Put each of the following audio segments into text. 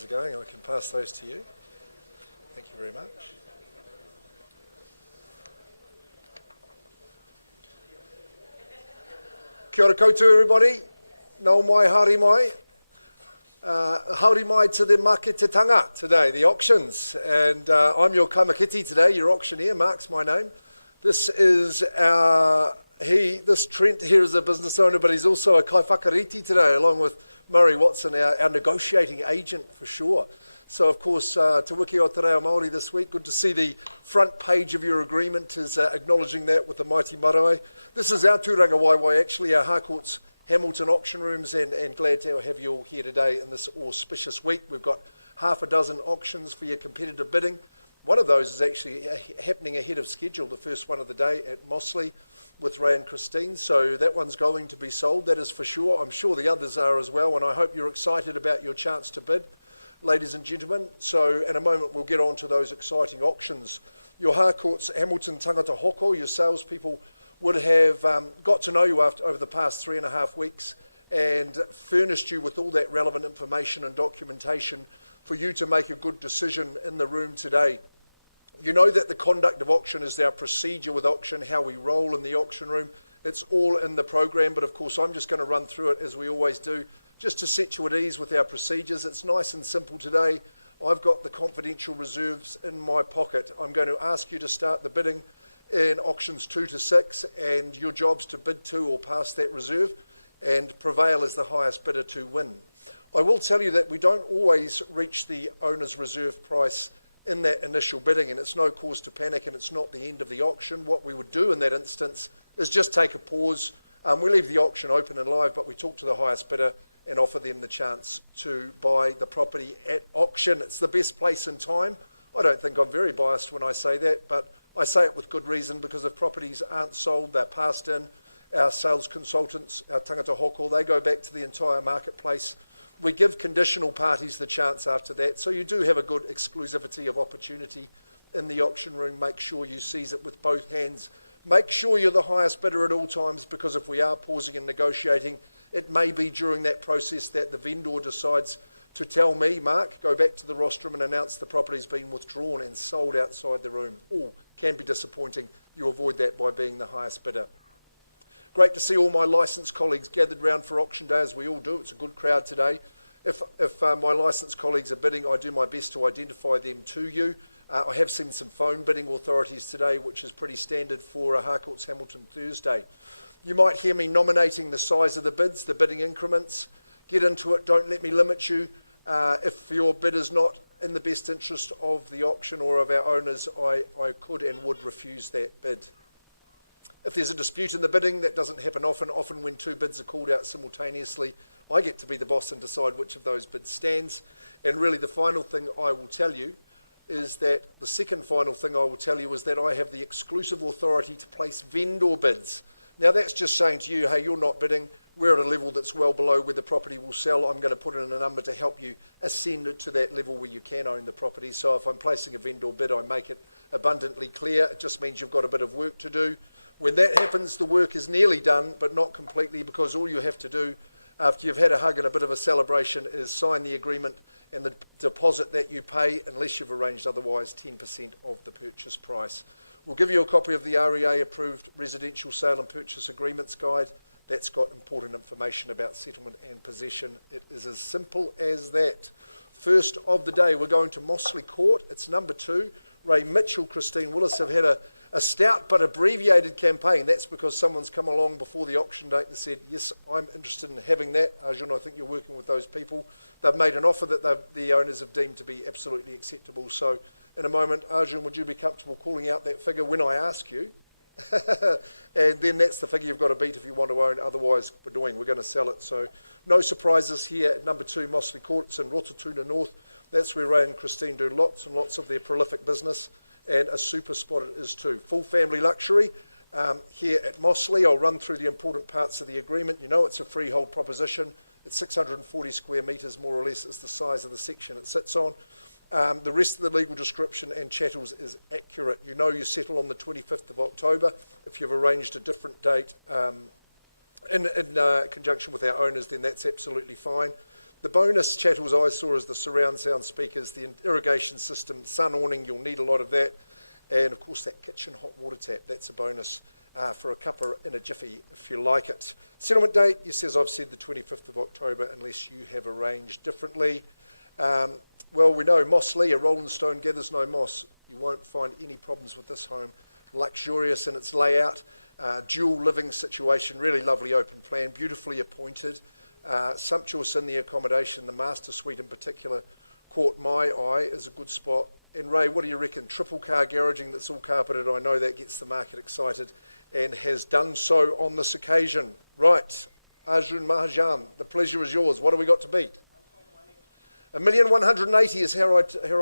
papers are going. I can pass those to you. Thank you very much. Kia ora koutou, everybody. Nau mai, haere mai. Haere mai to the Māketanga today, the auctions. And I'm your kamakiti today, your auctioneer. Mark's my name. This is this Trent here is a business owner, but he's also a kaiwhakariti today, along with Murray Watson, our negotiating agent for sure. So, of course, Te Wiki o Te Reo Māori this week. Good to see the front page of your agreement is acknowledging that with the mighty marae. This is our tūranga waiwai, actually, our Harcourts Hamilton auction rooms, and glad to have you all here today in this auspicious week. We've got half a dozen auctions for your competitive bidding. One of those is actually happening ahead of schedule, the first one of the day at Mossley with Ray and Christine. So that one's going to be sold, that is for sure. I'm sure the others are as well, and I hope you're excited about your chance to bid, ladies and gentlemen. So in a moment we'll get on to those exciting auctions. Your Harcourts Hamilton Tangata Hoko, your salespeople would have got to know you over the past 3.5 weeks and furnished you with all that relevant information and documentation for you to make a good decision in the room today. You know that the conduct of auction is our procedure with auction, how we roll in the auction room. It's all in the program, but of course I'm just going to run through it as we always do, just to set you at ease with our procedures. It's nice and simple today. I've got the confidential reserves in my pocket. I'm going to ask you to start the bidding in auctions 2 to 6, and your job's to bid to or past that reserve and prevail as the highest bidder to win. I will tell you that we don't always reach the owner's reserve price in that initial bidding, and it's no cause to panic, and it's not the end of the auction. What we would do in that instance is just take a pause. We leave the auction open and live, but we talk to the highest bidder and offer them the chance to buy the property at auction. It's the best place and time. I don't think I'm very biased when I say that, but I say it with good reason, because if properties aren't sold, they're passed in. Our sales consultants, our tangata hoko, they go back to the entire marketplace. We give conditional parties the chance after that, so you do have a good exclusivity of opportunity in the auction room. Make sure you seize it with both hands. Make sure you're the highest bidder at all times, because if we are pausing and negotiating, it may be during that process that the vendor decides to tell me, Mark, go back to the rostrum and announce the property's been withdrawn and sold outside the room. All can be disappointing. You avoid that by being the highest bidder. Great to see all my licensed colleagues gathered round for auction day, as we all do. It's a good crowd today. If my licensed colleagues are bidding, I do my best to identify them to you. I have seen some phone bidding authorities today, which is pretty standard for a Harcourts Hamilton Thursday. You might hear me nominating the size of the bids, the bidding increments. Get into it, don't let me limit you. If your bid is not in the best interest of the auction or of our owners, I could and would refuse that bid. If there's a dispute in the bidding, that doesn't happen often. Often when 2 bids are called out simultaneously, I get to be the boss and decide which of those bids stands. And really the final thing I will tell you is that, the second final thing I will tell you is that I have the exclusive authority to place vendor bids. Now that's just saying to you, hey, you're not bidding, we're at a level that's well below where the property will sell. I'm going to put in a number to help you ascend it to that level where you can own the property. So if I'm placing a vendor bid, I make it abundantly clear. It just means you've got a bit of work to do. When that happens, the work is nearly done, but not completely, because all you have to do after you've had a hug and a bit of a celebration is sign the agreement, and the deposit that you pay, unless you've arranged otherwise, 10% of the purchase price. We'll give you a copy of the REA approved residential sale and purchase agreements guide. That's got important information about settlement and possession. It is as simple as that. First of the day, we're going to Mossley Court. It's number 2. Ray Mitchell, Christine Willis have had a stout but abbreviated campaign. That's because someone's come along before the auction date and said, yes, I'm interested in having that. Arjun, I think you're working with those people. They've made an offer that the owners have deemed to be absolutely acceptable. So in a moment, Arjun, would you be comfortable calling out that figure when I ask you? And then that's the figure you've got to beat if you want to own. Otherwise, we're going to sell it. So no surprises here at number 2 Mossley Court. It's in Rotorua North. That's where Ray and Christine do lots and lots of their prolific business, and a super spot it is too. Full family luxury here at Mossley. I'll run through the important parts of the agreement. You know it's a freehold proposition. It's 640 square metres more or less is the size of the section it sits on. The rest of the legal description and chattels is accurate. You know you settle on the 25th of October. If you've arranged a different date in conjunction with our owners, then that's absolutely fine. The bonus chattels I saw is the surround sound speakers, the irrigation system, sun awning, you'll need a lot of that. And of course that kitchen hot water tap, that's a bonus for a cuppa in a jiffy if you like it. Settlement date, yes, as I've said, the 25th of October, unless you have arranged differently. Well, we know Moss Lee, a Rolling Stone gathers no moss. You won't find any problems with this home. Luxurious in its layout, dual living situation, really lovely open plan, beautifully appointed, sumptuous in the accommodation. The master suite in particular caught my eye as a good spot. And Ray, what do you reckon? Triple car garaging that's all carpeted. I know that gets the market excited and has done so on this occasion. Right, Arjun Mahajan, the pleasure is yours. What have we got to beat? 1,180,000 is how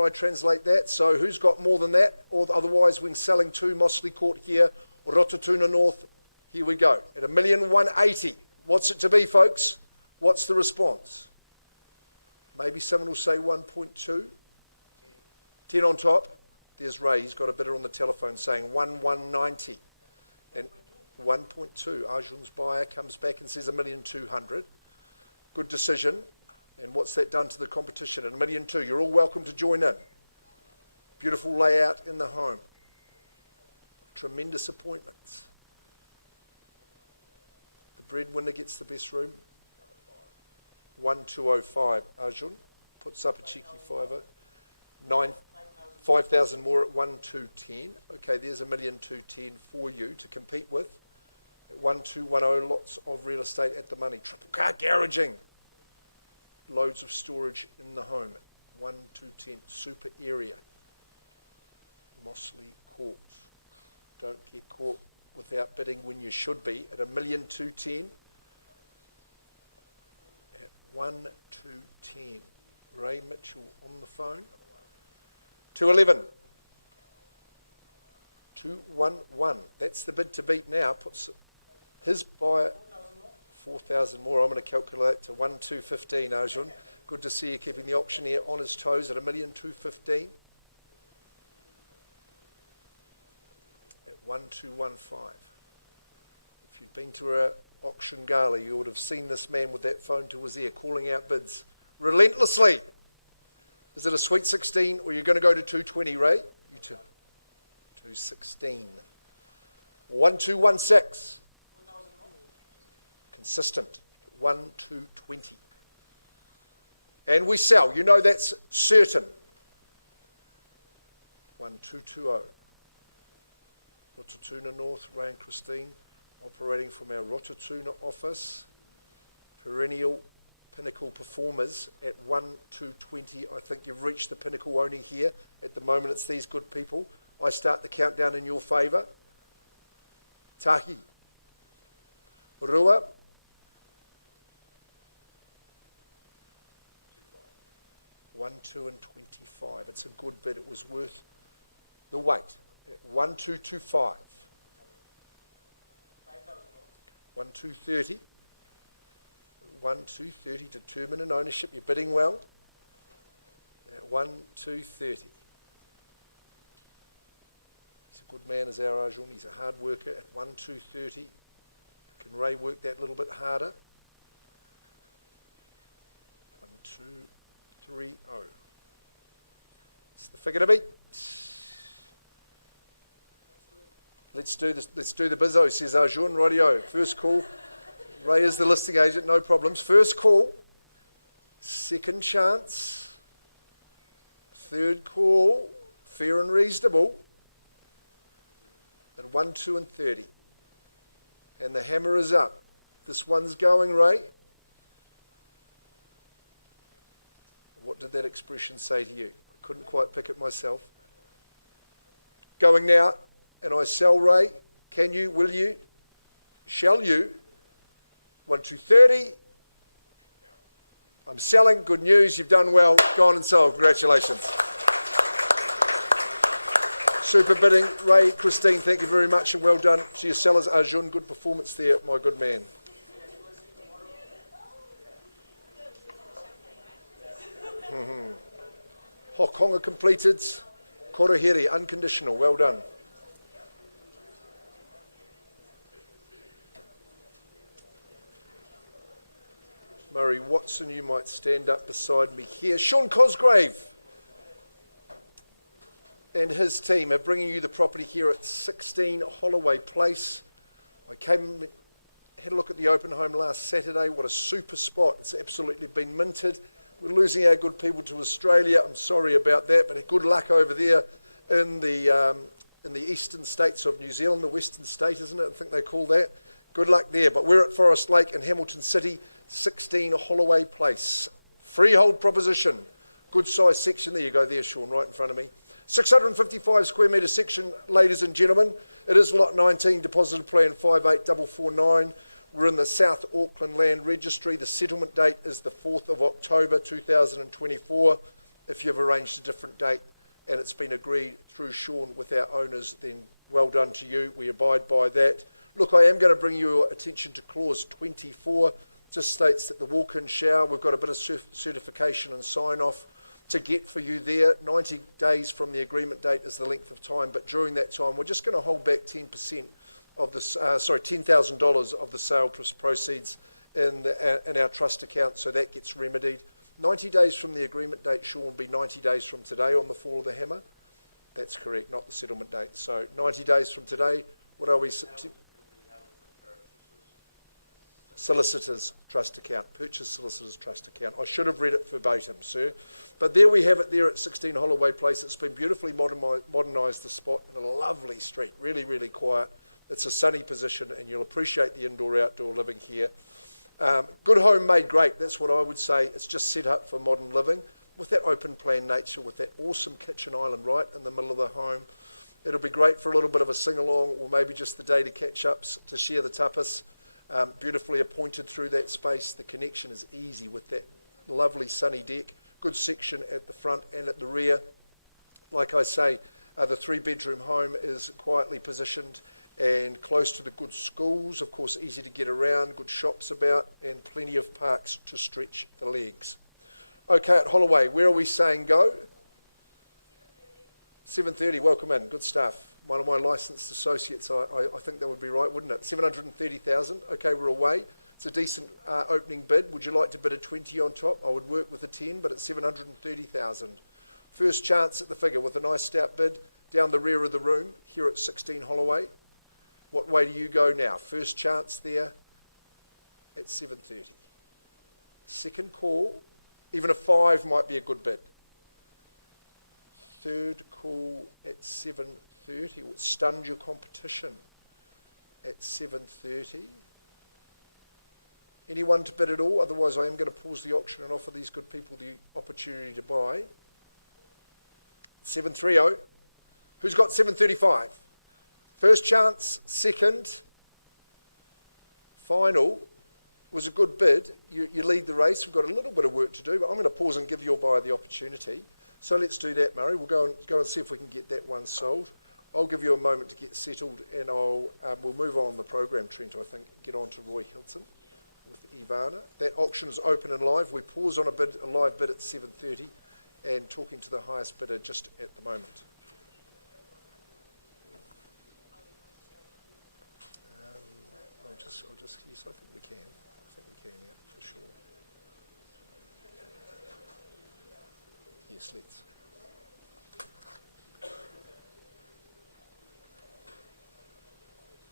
I translate that. So who's got more than that? Or otherwise, when selling to Mossley Court here, or Rototuna North, here we go. At 1,180,000. What's it to be, folks? What's the response? Maybe someone will say 1.2. 10 on top. There's Ray. He's got a bidder on the telephone saying 1,190,000. And 1.2. Arjun's buyer comes back and says 1,200,000. Good decision. And what's that done to the competition? At 1,200,000, you're all welcome to join in. Beautiful layout in the home. Tremendous appointments. The breadwinner gets the best room. 1,205. Arjun puts up a cheeky fiver. 5,000 more at 1,210. Okay, there's 1,210,000 for you to compete with. At 1,210, lots of real estate at the money. Triple car garaging. Loads of storage in the home. 1,210, super area. Mossley Court. Don't get caught without bidding when you should be. At 1,210,000. At 1,210. Ray Mitchell on the phone. 211. 211. That's the bid to beat now. Puts his buyer 4,000 more. I'm going to calculate to 1,215, Arjun. Good to see you keeping the auctioneer on his toes at 1,215,000. At 1,215. If you'd been to an auction gala, you would have seen this man with that phone to his ear calling out bids relentlessly. Is it a sweet 16 or you're going to go to 220, Ray? You too. 216. 1,216. Consistent. 1,220. And we sell. You know that's certain. 1,220. Rototuna North, Ray and Christine, operating from our Rototuna office. Perennial pinnacle performers at 1,220. I think you've reached the pinnacle only here. At the moment, it's these good people. I start the countdown in your favour. Tahi. Rua. 1,225. It's a good bid. It was worth the wait. 1,225. 1,230. 1,230. Determined in ownership. You're bidding well. At 1,230. He's a good man as our Arjun. He's a hard worker. At 1,230. Can Ray work that little bit harder? 1,230. It's the figure to beat. Let's do this. Let's do the bizzo, says Arjun. Rightio. First call. Ray is the listing agent, no problems. First call. Second chance. Third call. Fair and reasonable. At 1,230. And the hammer is up. This one's going, Ray. What did that expression say to you? I couldn't quite pick it myself. Going now, and I sell, Ray. Can you, will you, shall you? 1,230. I'm selling. Good news. You've done well. Gone and sold. Congratulations. Super bidding. Ray, Christine, thank you very much and well done to your sellers. Arjun, good performance there, my good man. Hokonga completed. Korohiri, unconditional. Well done. Murray Watson, you might stand up beside me here. Sean Cosgrave and his team are bringing you the property here at 16 Holloway Place. I came, had a look at the open home last Saturday. What a super spot. It's absolutely been minted. We're losing our good people to Australia. I'm sorry about that, but good luck over there in the eastern states of New Zealand, the western state, isn't it? I think they call that. Good luck there. But we're at Forest Lake in Hamilton City, 16 Holloway Place. Freehold proposition. Good size section. There you go there, Sean, right in front of me. 655 square metre section, ladies and gentlemen. It is lot 19, deposited plan 58449. We're in the South Auckland Land Registry. The settlement date is the 4th of October 2024. If you've arranged a different date and it's been agreed through Sean with our owners, then well done to you. We abide by that. Look, I am going to bring your attention to clause 24. Just states that the walk-in shower, we've got a bit of certification and sign-off to get for you there. 90 days from the agreement date is the length of time, but during that time, we're just going to hold back 10% of the, $10,000 of the sale proceeds in our trust account, so that gets remedied. 90 days from the agreement date, Sean, will be 90 days from today on the fall of the hammer. That's correct, not the settlement date. So 90 days from today, what are we? Solicitor's trust account, purchase solicitor's trust account. I should have read it verbatim, sir. But there we have it there at 16 Holloway Place. It's been beautifully modernised, the spot, in a lovely street, really, really quiet. It's a sunny position, and you'll appreciate the indoor-outdoor living here. Good home made great, that's what I would say. It's just set up for modern living with that open plan nature, with that awesome kitchen island right in the middle of the home. It'll be great for a little bit of a sing-along, or maybe just the day to catch-ups, to share the tapas. Beautifully appointed through that space. The connection is easy with that lovely sunny deck. Good section at the front and at the rear. Like I say, the 3-bedroom home is quietly positioned and close to the good schools, of course easy to get around, good shops about, and plenty of parks to stretch the legs. Okay, at Holloway, where are we saying go? 7:30, welcome in, good stuff. One of my licensed associates, I think that would be right, wouldn't it? 730,000, okay, we're away. It's a decent opening bid. Would you like to bid a 20 on top? I would work with a 10, but it's 730,000. First chance at the figure with a nice stout bid down the rear of the room here at 16 Holloway. What way do you go now? First chance there at 730. Second call, even a 5 might be a good bid. Third call at 730. Or stunned your competition at 730. Anyone to bid at all? Otherwise, I am going to pause the auction and offer these good people the opportunity to buy. 730. Who's got 735? First chance, second, final was a good bid. You lead the race. We've got a little bit of work to do, but I'm going to pause and give your buyer the opportunity. So let's do that, Murray. We'll go and see if we can get that one sold. I'll give you a moment to get settled, and we'll move on the program, Trent, I think, get on to Roy Hilton with Ivana. That auction is open and live. We pause on a live bid at 7:30 and talking to the highest bidder just at the moment. Yes, I think we can. Yeah, for sure. Yes, let's.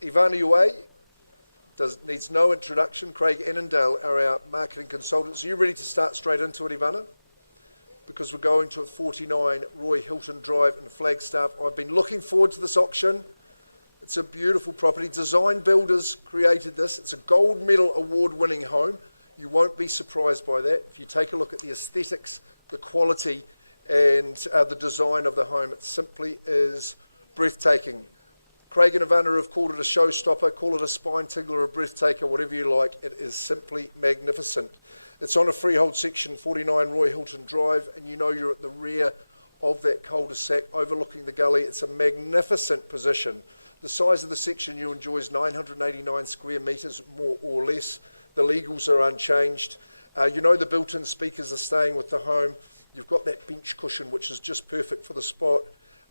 Ivana Uwe needs no introduction. Craig Annandale are our marketing consultants. Are you ready to start straight into it, Ivana? Because we're going to 49 Roy Hilton Drive in Flagstaff. I've been looking forward to this auction. It's a beautiful property. Design Builders created this. It's a gold medal award-winning home. You won't be surprised by that. If you take a look at the aesthetics, the quality, and the design of the home, it simply is breathtaking. Craig and Ivana have called it a showstopper, call it a spine tickler, a breathtaker, whatever you like. It is simply magnificent. It's on a freehold section, 49 Roy Hilton Drive, and you know you're at the rear of that cul-de-sac overlooking the gully. It's a magnificent position. The size of the section you enjoy is 989 square metres, more or less. The legals are unchanged. You know the built-in speakers are staying with the home. You've got that bench cushion, which is just perfect for the spot,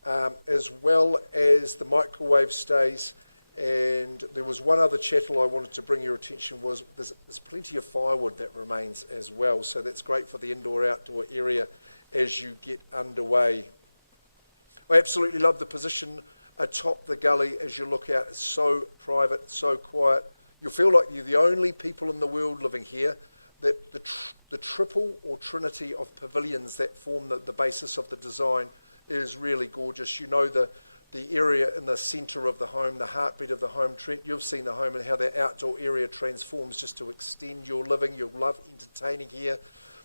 as well as the microwave stays And there was one other chattel I wanted to bring your attention was there's plenty of firewood that remains as well, so that's great for the indoor-outdoor area as you get underway. I absolutely love the position atop the gully as you look out. It's so private, so quiet. You'll feel like you're the only people in the world living here. That the triple or trinity of pavilions that form the basis of the design is really gorgeous. You know the area in the centre of the home, the heartbeat of the home. Trent, you've seen the home and how that outdoor area transforms just to extend your living. You'll love entertaining here.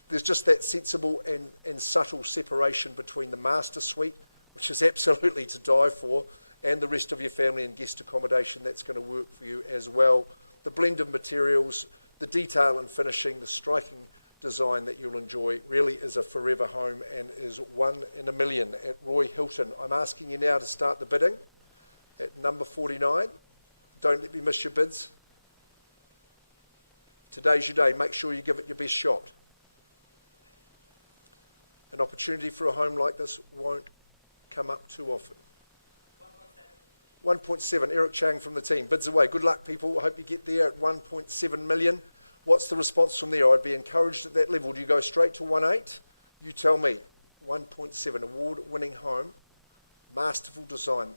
There's just that sensible and subtle separation between the master suite, which is absolutely to die for, and the rest of your family and guest accommodation. That's going to work for you as well. The blend of materials, the detail and finishing, the striking design that you'll enjoy really is a forever home and is 1 in a million at Roy Hilton. I'm asking you now to start the bidding at number 49. Don't let me miss your bids. Today's your day. Make sure you give it your best shot. An opportunity for a home like this won't come up too often. 1.7. Eric Chang from the team. Bids away. Good luck, people. I hope you get there at 1.7 million. What's the response from there? I'd be encouraged at that level. Do you go straight to 1.8? You tell me. 1.7. Award-winning home. Masterful design.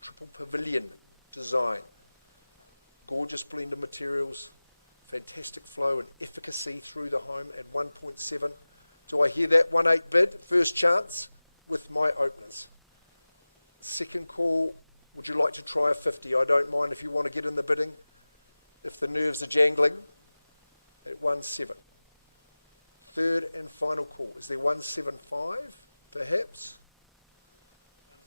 Triple pavilion design. Gorgeous blend of materials. Fantastic flow and efficacy through the home at 1.7. Do I hear that 1.8 bid? First chance with my openers. Second call. Would you like to try a 50? I don't mind if you want to get in the bidding. If the nerves are jangling, at 1.7. Third and final call. Is there 1.75, perhaps? 1.725.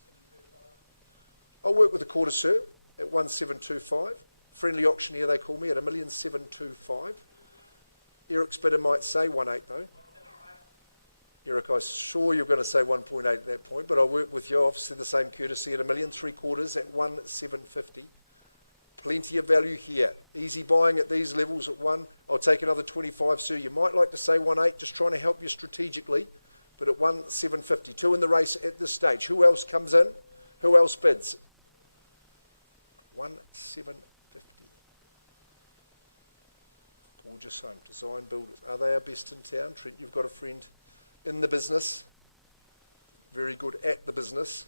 I'll work with a quarter, sir, at 1.725. Friendly auctioneer, they call me, at 1,725,000. Eric's bidder might say 1.8, though. Eric, I'm sure you're going to say 1.8 at that point, but I'll work with you. Obviously, the same courtesy at 1,350,000 at 1.750. Plenty of value here. Easy buying at these levels at 1. I'll take another 25, sir. You might like to say 1.8, just trying to help you strategically, but at 1.750. 2 in the race at this stage. Who else comes in? Who else bids? 1.750. Gorgeous home. Design builders. Are they our best in town? Trent, you've got a friend in the business, very good at the business,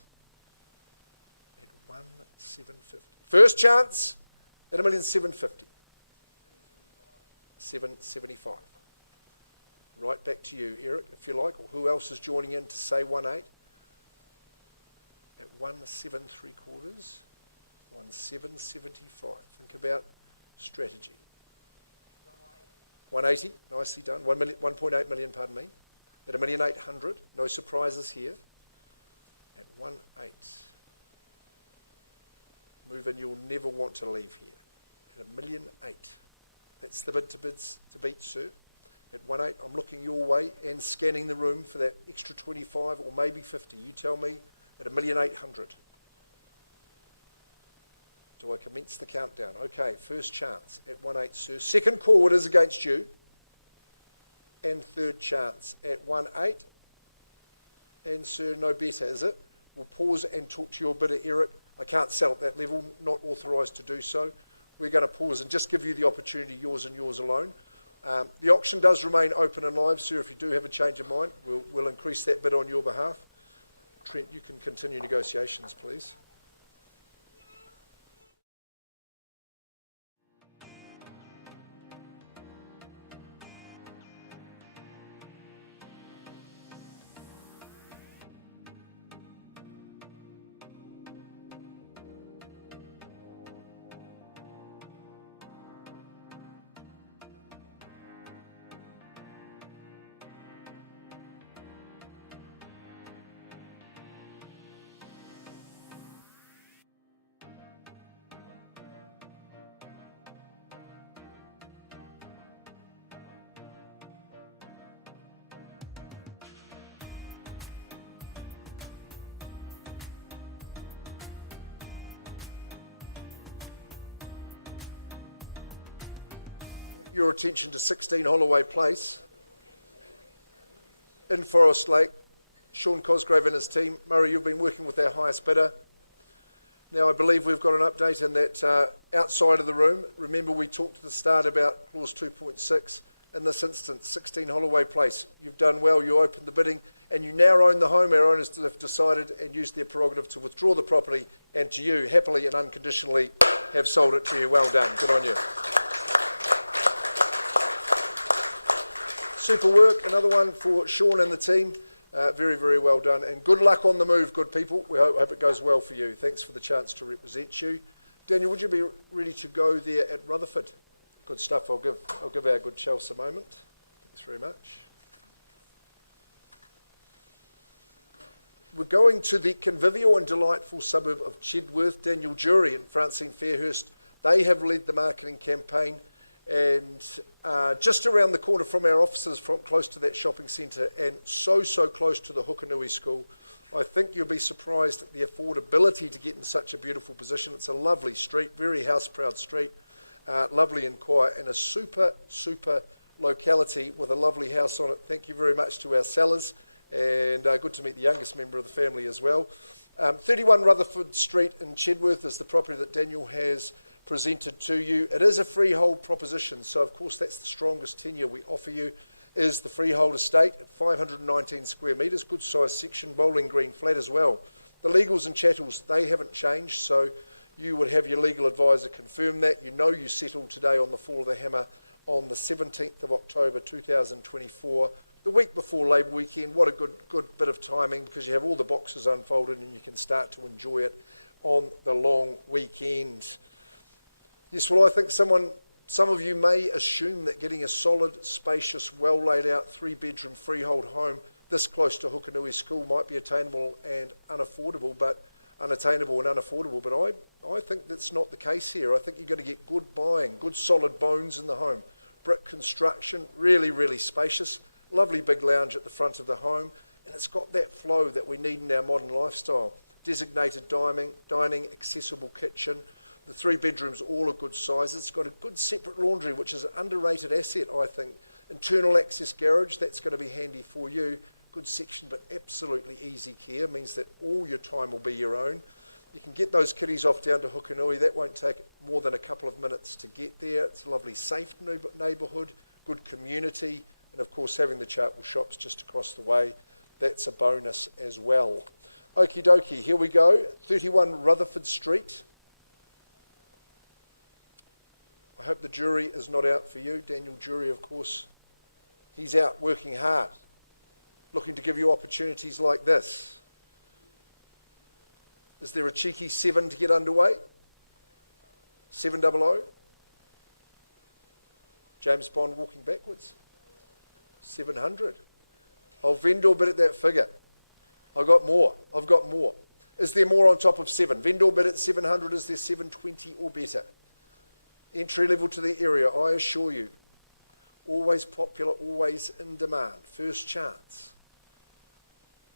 at 1.750. First chance at 1,750,000. 775. Right back to you, Eric, if you like, or who else is joining in to say 1.8? At 1.775, 1.775. Think about strategy. 180, nicely done. 1.8 million, pardon me. At 1,800,000, no surprises here. At 1.8. Move in, you'll never want to leave here. At 1,800,000. That's the bid to beat, sir. At 1.8, I'm looking your way and scanning the room for that extra 25 or maybe 50. You tell me at 1,800,000. Do I commence the countdown? Okay, first chance at 1.8, sir. Second call, it is against you. And third chance at 1.8. And sir, no better, is it? We'll pause and talk to your bidder, Eric. I can't sell at that level, not authorised to do so. We're going to pause and just give you the opportunity, yours and yours alone. The auction does remain open and live, sir. If you do have a change of mind, we'll increase that bid on your behalf. Trent, you can continue negotiations, please. Your attention to 16 Holloway Place in Forest Lake. Sean Cosgrave and his team. Murray, you've been working with our highest bidder. Now, I believe we've got an update in that outside of the room. Remember, we talked at the start about clause 2.6. In this instance, 16 Holloway Place. You've done well, you opened the bidding, and you now own the home. Our owners have decided and used their prerogative to withdraw the property, and to you, happily and unconditionally, have sold it to you. Well done. Good on you. Super work. Another one for Sean and the team. Very, very well done. And good luck on the move, good people. We hope it goes well for you. Thanks for the chance to represent you. Daniel, would you be ready to go there at Rutherford? Good stuff. I'll give our good Chelsea a moment. Thanks very much. We're going to the convivial and delightful suburb of Chedworth. Daniel Jury and Francine Fairhurst, they have led the marketing campaign, and just around the corner from our offices, from close to that shopping centre, and so close to the Hukanui School. I think you'll be surprised at the affordability to get in such a beautiful position. It's a lovely street, very house-proud street. Lovely and quiet, and a super locality with a lovely house on it. Thank you very much to our sellers, and good to meet the youngest member of the family as well. 31 Rutherford Street in Chedworth is the property that Daniel has presented to you. It is a freehold proposition, so of course that's the strongest tenure we offer you, is the freehold estate at 519 square metres, good size section, bowling green flat as well. The legals and chattels, they haven't changed, so you would have your legal advisor confirm that. You know you settled today on the fall of the hammer on the 17th of October 2024, the week before Labour weekend. What a good bit of timing, because you have all the boxes unfolded and you can start to enjoy it on the long weekend. Yes, well, I think some of you may assume that getting a solid, spacious, well laid out 3-bedroom freehold home this close to Hukanui School might be attainable and unaffordable, but I think that's not the case here. I think you're going to get good buying, good solid bones in the home. Brick construction, really spacious, lovely big lounge at the front of the home, and it's got that flow that we need in our modern lifestyle. Designated dining, accessible kitchen. The 3 bedrooms all are good sizes. It's got a good separate laundry, which is an underrated asset, I think. Internal access garage, that's going to be handy for you. Good section, but absolutely easy care, means that all your time will be your own. You can get those kiddies off down to Hukanui. That won't take more than a couple of minutes to get there. It's a lovely, safe neighbourhood, good community, and of course having the Chartwell shops just across the way, that's a bonus as well. Okie dokie, here we go. 31 Rutherford Street. I hope the jury is not out for you. Daniel Jury, of course, he's out working hard, looking to give you opportunities like this. Is there a cheeky 7 to get underway? 700? James Bond walking backwards. 700. I'll vendor bid at that figure. I've got more. Is there more on top of 7? Vendor bid at 700, is there 720 or better? Entry level to the area, I assure you. Always popular, always in demand. First chance.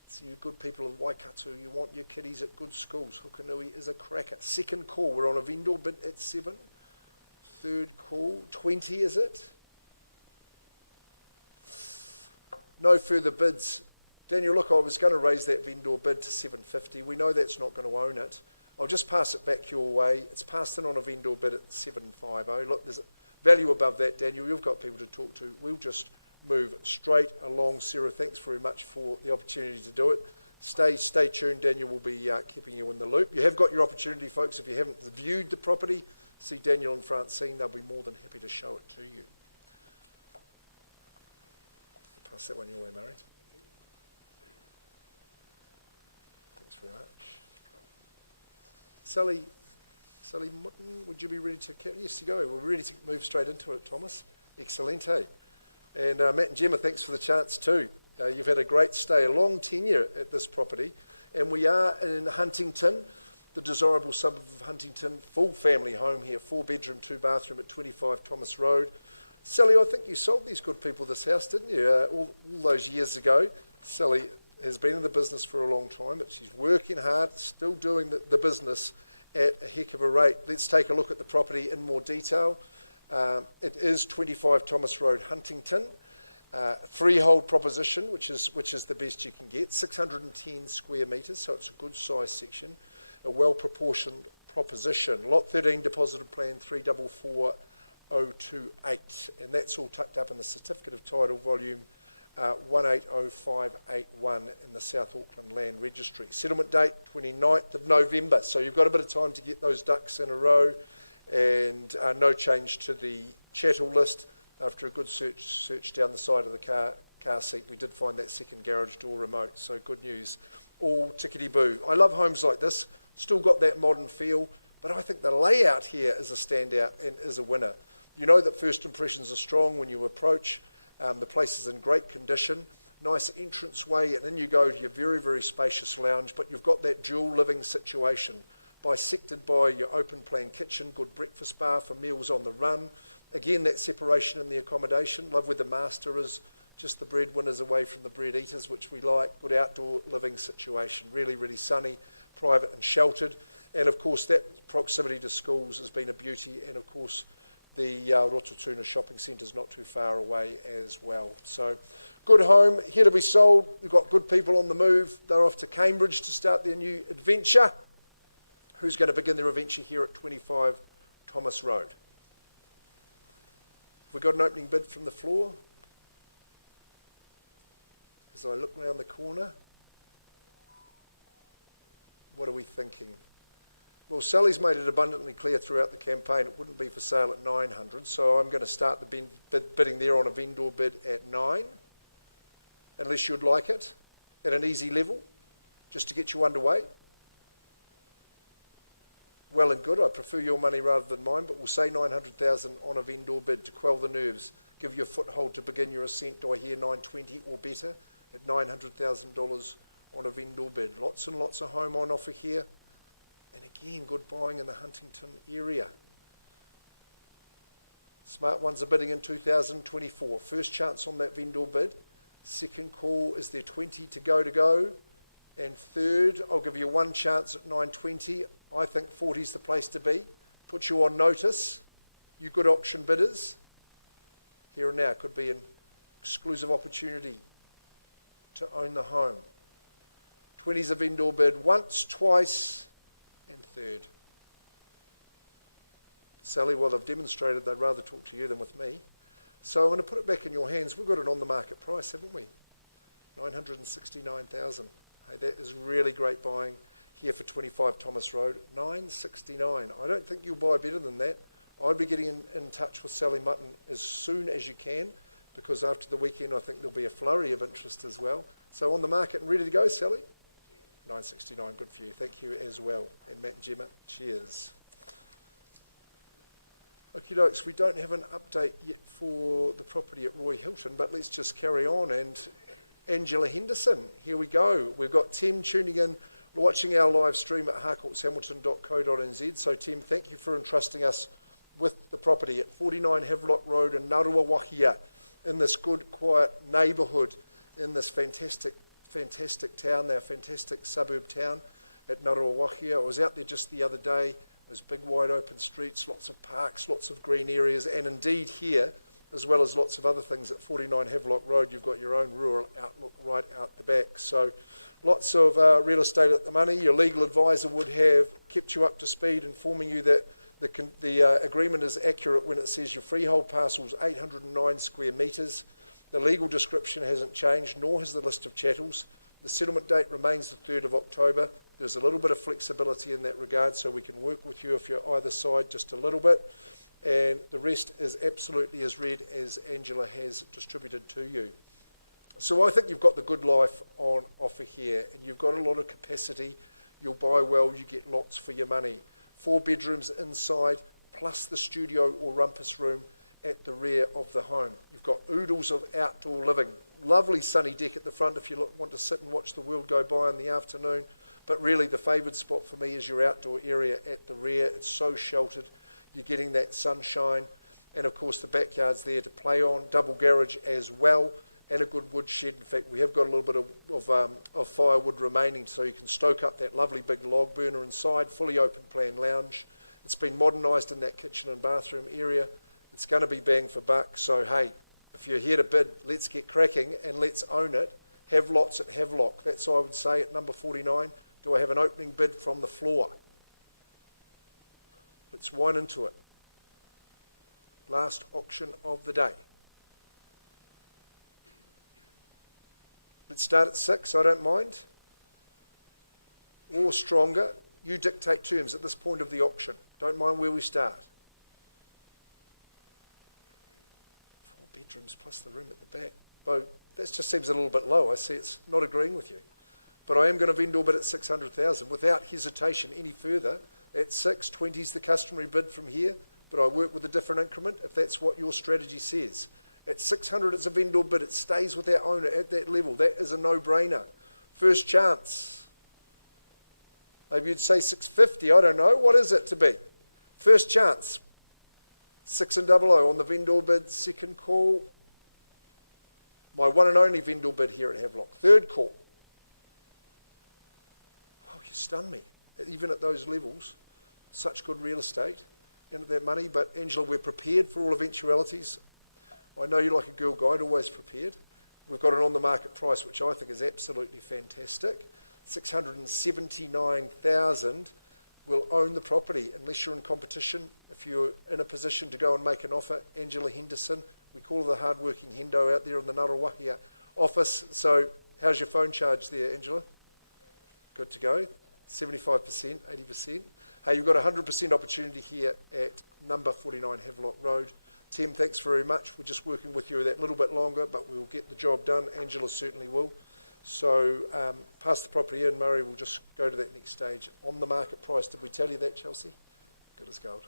So you good people of Waikato, you want your kiddies at good schools. Hukanui is a cracker. Second call, we're on a vendor bid at 7. Third call, 20 is it? No further bids. Daniel, look, I was going to raise that vendor bid to 750. We know that's not going to own it. I'll just pass it back your way. It's passed in on a vendor bid at 750. Look, there's value above that, Daniel. You've got people to talk to. We'll just move straight along. Sarah, thanks very much for the opportunity to do it. Stay tuned. Daniel will be keeping you in the loop. You have got your opportunity, folks. If you haven't viewed the property, see Daniel and Francine. They'll be more than happy to show it to you. Pass that one your way, Murray. Thanks very much. Sally Mutton, would you be ready to... Yes, you go. We're ready to move straight into it, Thomas. Excellent, hey? And Matt and Gemma, thanks for the chance too. You've had a great stay, a long tenure at this property. And we are in Huntington, the desirable suburb of Huntington, full family home here, 4-bedroom, 2-bathroom at 25 Thomas Road. Sally, I think you sold these good people this house, didn't you, all those years ago? Sally has been in the business for a long time, but she's working hard, still doing the business at a heck of a rate. Let's take a look at the property in more detail. It is 25 Thomas Road, Huntington. Freehold proposition, which is the best you can get. 610 square metres, so it's a good size section. a well-proportioned proposition. Lot 13 deposited plan 344028, and that's all tucked up in the certificate of title volume 180581 in the South Auckland Land Registry. Settlement date 29th of November, so you've got a bit of time to get those ducks in a row, and no change to the chattel list. After a good search down the side of the car seat, we did find that second garage door remote, so good news. All tickety-boo. I love homes like this, still got that modern feel, but I think the layout here is a standout and is a winner. You know that first impressions are strong when you approach. The place is in great condition, nice entranceway, and in you go to your very, very spacious lounge, but you've got that dual living situation, bisected by your open plan kitchen, good breakfast bar for meals on the run. Again, that separation in the accommodation. Love where the master is, just the breadwinners away from the bread eaters, which we like. Good outdoor living situation, really, really sunny, private and sheltered. And of course, that proximity to schools has been a beauty, and of course, the Rototuna shopping centre is not too far away as well. So, good home, here to be sold. We've got good people on the move. They're off to Cambridge to start their new adventure. Who's going to begin their adventure here at 25 Thomas Road? Have we got an opening bid from the floor? As I look round the corner, what are we thinking? Well, Sally's made it abundantly clear throughout the campaign it wouldn't be for sale at 900, so I'm going to start the bidding there on a vendor bid at 9, unless you'd like it, at an easy level, just to get you underway. Well and good, I prefer your money rather than mine, but we'll say 900,000 on a vendor bid to quell the nerves, give you a foothold to begin your ascent. Do I hear 920 or better at $900,000 on a vendor bid? Lots and lots of home on offer here. And again, good buying in the Huntington area. Smart ones are bidding in 2024. First chance on that vendor bid. Second call is there 20 to go. And third, I'll give you one chance at 920. I think 40 is the place to be. Put you on notice. You good auction bidders. Here and now could be an exclusive opportunity to own the home. 20 is a vendor bid once, twice, and third. Sally, well, they've demonstrated they'd rather talk to you than with me. So I'm going to put it back in your hands. We've got it on the market price, haven't we? 969,000. Hey, that is really great buying here for 25 Thomas Road. 969. I don't think you'll buy better than that. I'd be getting in touch with Sally Mutton as soon as you can, because after the weekend I think there'll be a flurry of interest as well. So on the market and ready to go, Sally? 969, good for you. Thank you as well. And Matt and Gemma, cheers. Okie dokes, we don't have an update yet for the property at Roy Hilton, but let's just carry on. And Angela Henderson, here we go. We've got Tim tuning in, watching our live stream at harcourtshamilton.co.nz. So Tim, thank you for entrusting us with the property at 49 Havelock Road in Ngaruawahia, in this good, quiet neighbourhood, in this fantastic town there, fantastic suburb town at Ngaruawahia. I was out there just the other day. Those big wide open streets, lots of parks, lots of green areas, and indeed here, as well as lots of other things at 49 Havelock Road, you've got your own rural outlook right out the back. So lots of real estate at the money. Your legal advisor would have kept you up to speed, informing you that the agreement is accurate when it says your freehold parcel is 809 square metres. The legal description hasn't changed, nor has the list of chattels. The settlement date remains the 3rd of October. There's a little bit of flexibility in that regard, so we can work with you if you're either side just a little bit. And the rest is absolutely as read as Angela has distributed to you. So I think you've got the good life on offer here, and you've got a lot of capacity. You'll buy well, you get lots for your money. 4 bedrooms inside, plus the studio or rumpus room at the rear of the home. You've got oodles of outdoor living. Lovely sunny deck at the front if you want to sit and watch the world go by in the afternoon. But really the favoured spot for me is your outdoor area at the rear. It's so sheltered. You're getting that sunshine. And of course the backyard's there to play on. Double garage as well. And a good wood shed. In fact, we have got a little bit of firewood remaining, so you can stoke up that lovely big log burner inside. Fully open plan lounge. It's been modernised in that kitchen and bathroom area. It's going to be bang for buck. So hey, if you're here to bid, let's get cracking and let's own it. Have lots at Havelock. That's, I would say, at number 49. Do I have an opening bid from the floor? Let's wind into it. Last auction of the day. Let's start at 6, I don't mind. Or stronger. You dictate terms at this point of the auction. Don't mind where we start. 4 bedrooms plus the room at the back. Bo, that just seems a little bit low. I see it's not agreeing with you. But I am going to vendor bid at 600,000 without hesitation any further. At 620 is the customary bid from here, but I work with a different increment if that's what your strategy says. At 600 it's a vendor bid. It stays with our owner at that level. That is a no-brainer. First chance. Maybe you'd say 650, I don't know. What is it to be? First chance. 6 and 00 on the vendor bid. Second call. My one and only vendor bid here at Havelock. Third call. Oh, you stun me. Even at those levels, such good real estate and that money. But Angela, we're prepared for all eventualities. I know you like a girl guide, always prepared. We've got an on-the-market price, which I think is absolutely fantastic. 679,000 will own the property unless you're in competition. If you're in a position to go and make an offer, Angela Henderson, we call her the hard-working Hendo out there in the Ngaruawahia office. So how's your phone charge there, Angela? Good to go. 75%, 80%. Hey, you've got a 100% opportunity here at number 49 Havelock Road. Tim, thanks very much. We're just working with you that little bit longer, but we'll get the job done. Angela certainly will. So pass the property in. Murray will just go to that next stage. On the market price, did we tell you that, Chelsea? Good as gold.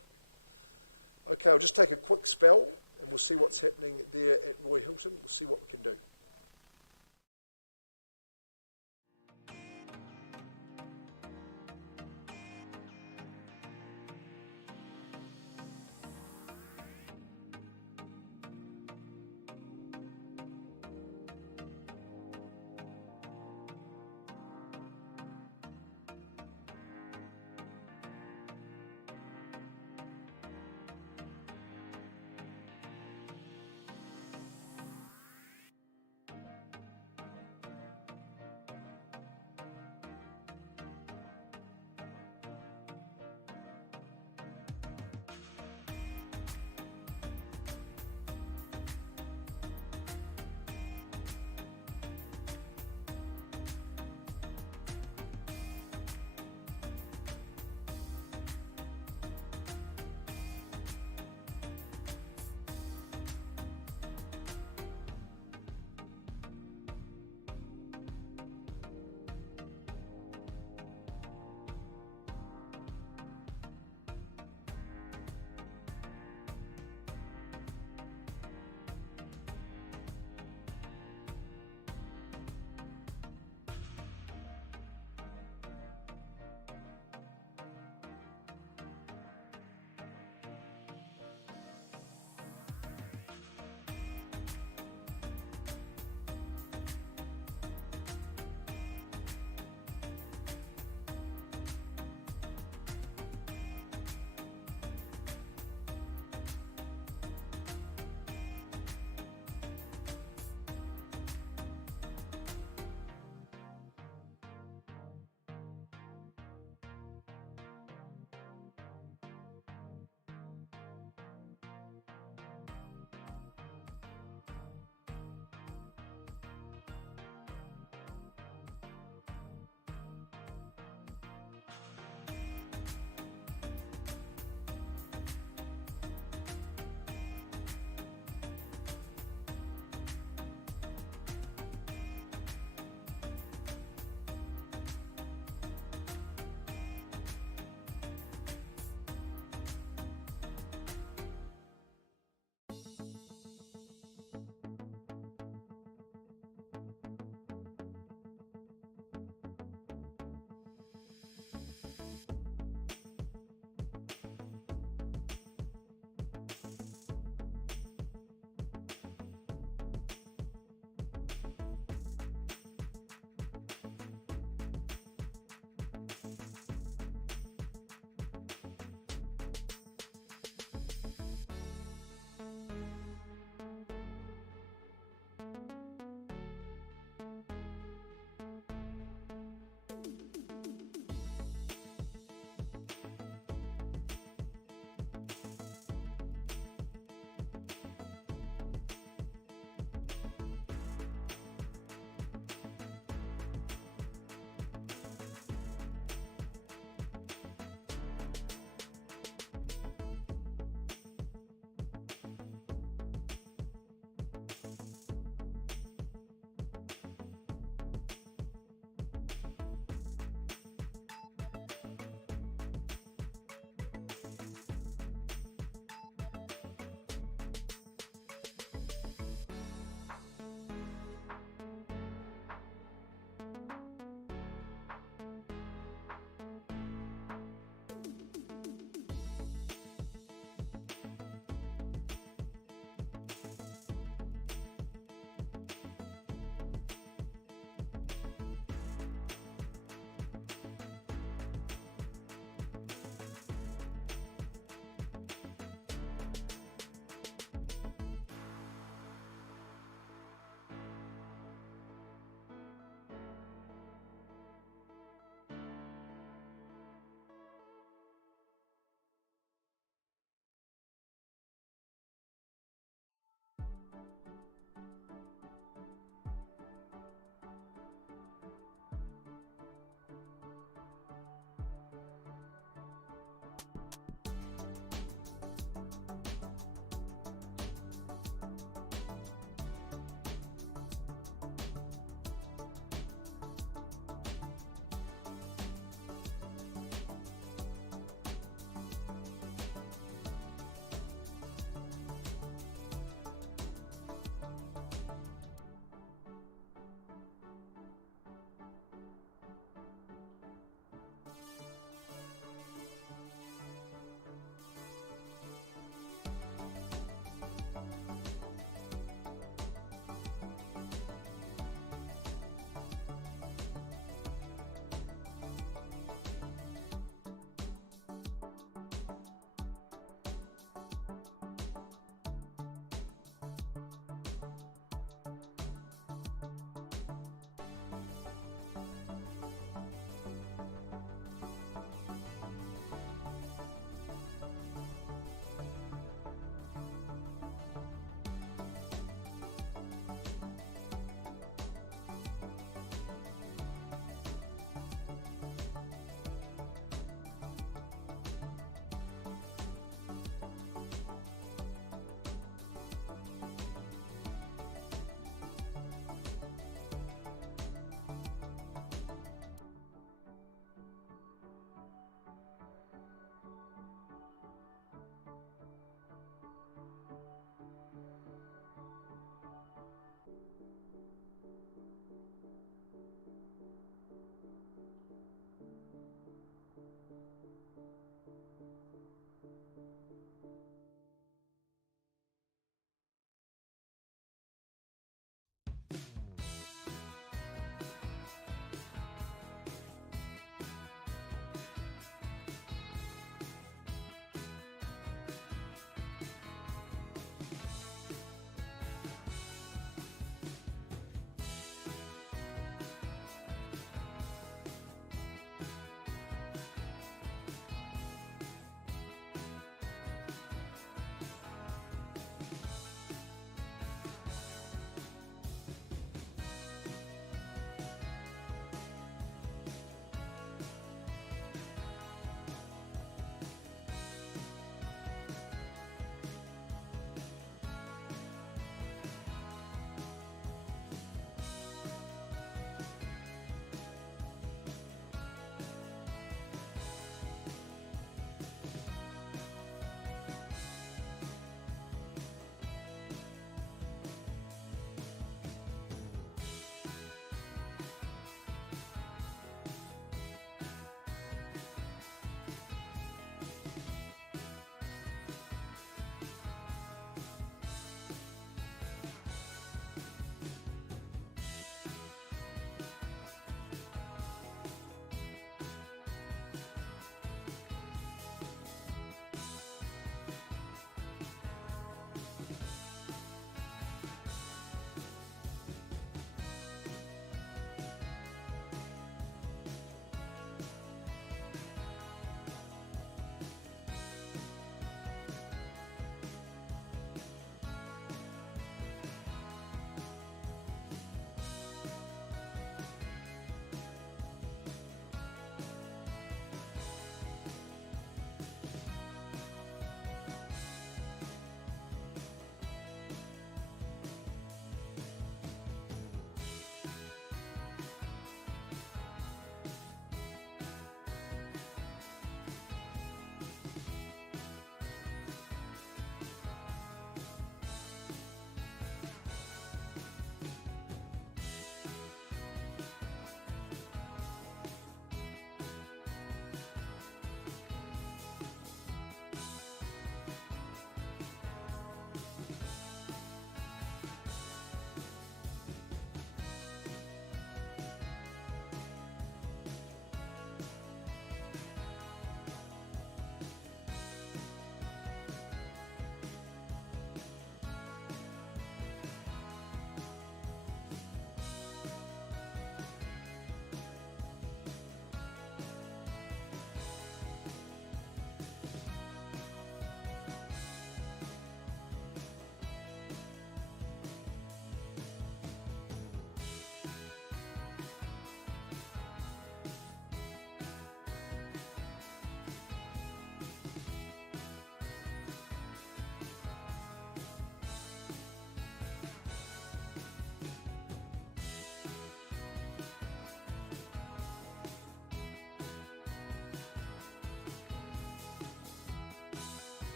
Okay, I'll just take a quick spell and we'll see what's happening there at Roy Hilton. We'll see what we can do.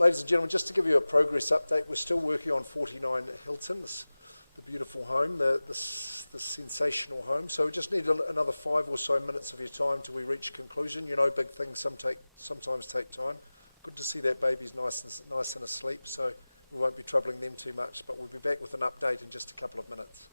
Ladies and gentlemen, just to give you a progress update, we're still working on 49 Hilton, the beautiful home, the sensational home. So we just need another 5 or so minutes of your time till we reach conclusion. You know, big things sometimes take time. Good to see that baby's nice and asleep, so we won't be troubling them too much, but we'll be back with an update in just a couple of minutes.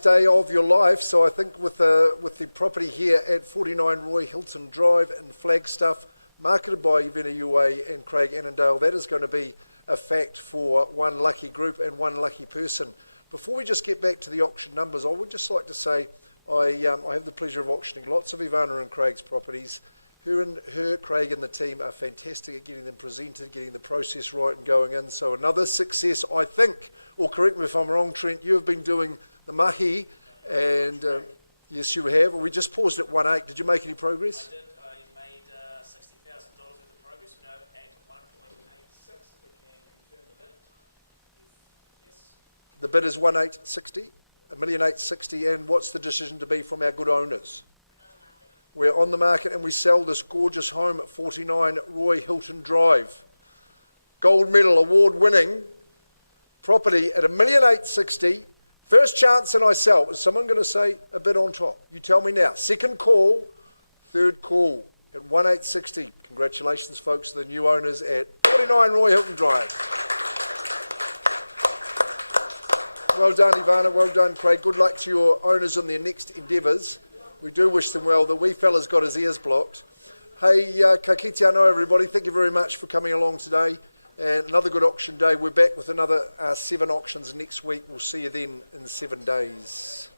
day of your life. So I think with the property here at 49 Roy Hilton Drive in Flagstaff, marketed by Ivina Uwe and Craig Annandale, that is going to be a fact for one lucky group and one lucky person. Before we just get back to the auction numbers, I would just like to say I have the pleasure of auctioning lots of Ivana and Craig's properties. Craig and the team are fantastic at getting them presented, getting the process right and going in. So another success, I think, or correct me if I'm wrong, Trent, you have been doing the mahi, and yes, you have. We just paused at 1.8. Did you make any progress? I did. I made $60,000 worth of progress. We're now at 1.86. We can confirm the bid. Yes. The bid is 1,860, 1,860,000, and what's the decision to be from our good owners? We're on the market and we sell this gorgeous home at 49 Roy Hilton Drive. Gold medal award-winning property at 1,860,000. First chance and I sell. Is someone going to say a bid on top? You tell me now. Second call, third call at 1,860,000. Congratulations, folks, to the new owners at 49 Roy Hilton Drive. Well done, Ivana. Well done, Craig. Good luck to your owners on their next endeavours. We do wish them well. The wee fella's got his ears blocked. Hey, ka kite anō, everybody. Thank you very much for coming along today. And another good auction day. We're back with another 7 auctions next week. We'll see you then in 7 days.